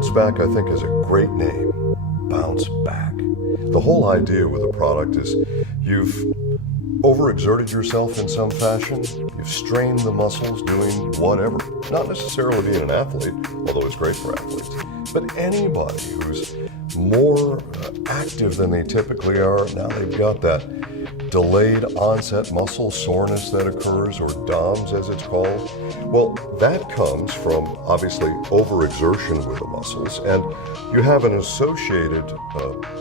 BounceBack, I think, is a great name. Bounce back. The whole idea with a product is you've overexerted yourself in some fashion. You've strained the muscles doing whatever. Not necessarily being an athlete, although it's great for athletes, but anybody who's more active than they typically are. Now they've got that delayed onset muscle soreness that occurs, or DOMS as it's called. Well, that comes from obviously overexertion with the muscles, and you have an associated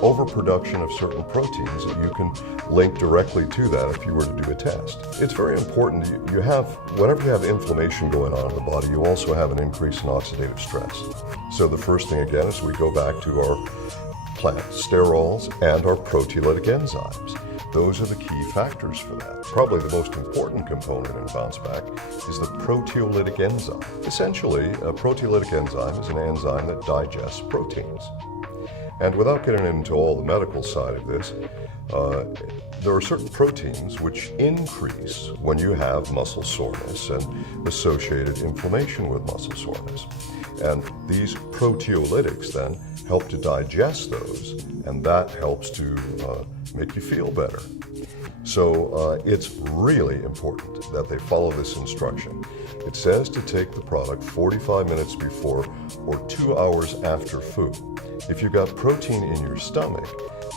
overproduction of certain proteins that you can link directly to that if you were to do a test. It's very important. Whenever you have inflammation going on in the body, you also have an increase in oxidative stress. So the first thing again is we go back to our plant sterols and our proteolytic enzymes. Those are the key factors for that. Probably the most important component in BounceBack is the proteolytic enzyme. Essentially, a proteolytic enzyme is an enzyme that digests proteins. And without getting into all the medical side of this, there are certain proteins which increase when you have muscle soreness and associated inflammation with muscle soreness. And these proteolytics then help to digest those, and that helps to make you feel better. So it's really important that they follow this instruction. It says to take the product 45 minutes before or 2 hours after food. If you've got protein in your stomach,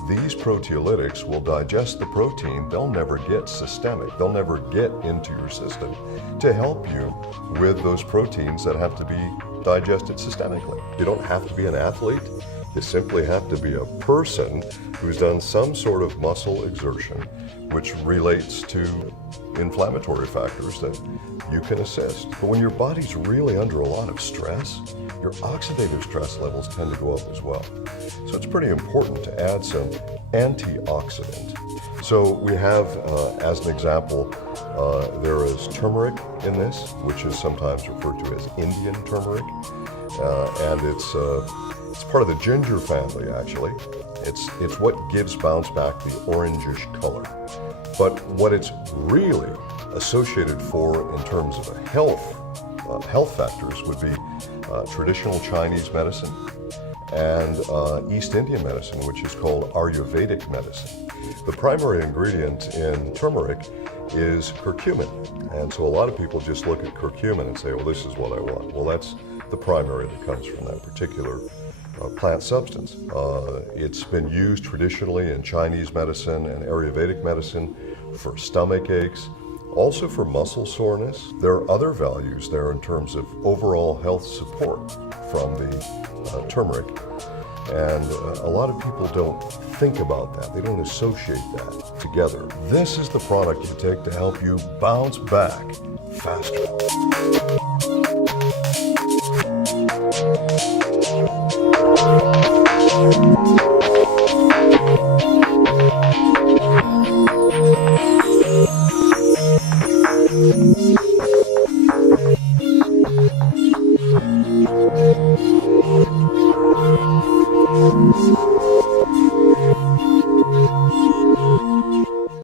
these proteolytics will digest the protein. They'll never get systemic. They'll never get into your system to help you with those proteins that have to be digested systemically. You don't have to be an athlete. You simply have to be a person who's done some sort of muscle exertion which relates to inflammatory factors that you can assist. But when your body's really under a lot of stress, your oxidative stress levels tend to go up as well. So it's pretty important to add some antioxidant. So we have, as an example, there is turmeric in this, which is sometimes referred to as Indian turmeric, and it's part of the ginger family, actually. It's what gives BounceBack the orangish color. But what it's really associated for in terms of health factors would be traditional Chinese medicine and East Indian medicine, which is called Ayurvedic medicine. The primary ingredient in turmeric is curcumin. And so a lot of people just look at curcumin and say, well, this is what I want. Well, that's the primary that comes from that particular plant substance. It's been used traditionally in Chinese medicine and Ayurvedic medicine for stomach aches, also for muscle soreness. There are other values there in terms of overall health support from the turmeric. And a lot of people don't think about that. They don't associate that together. This is the product you take to help you bounce back faster.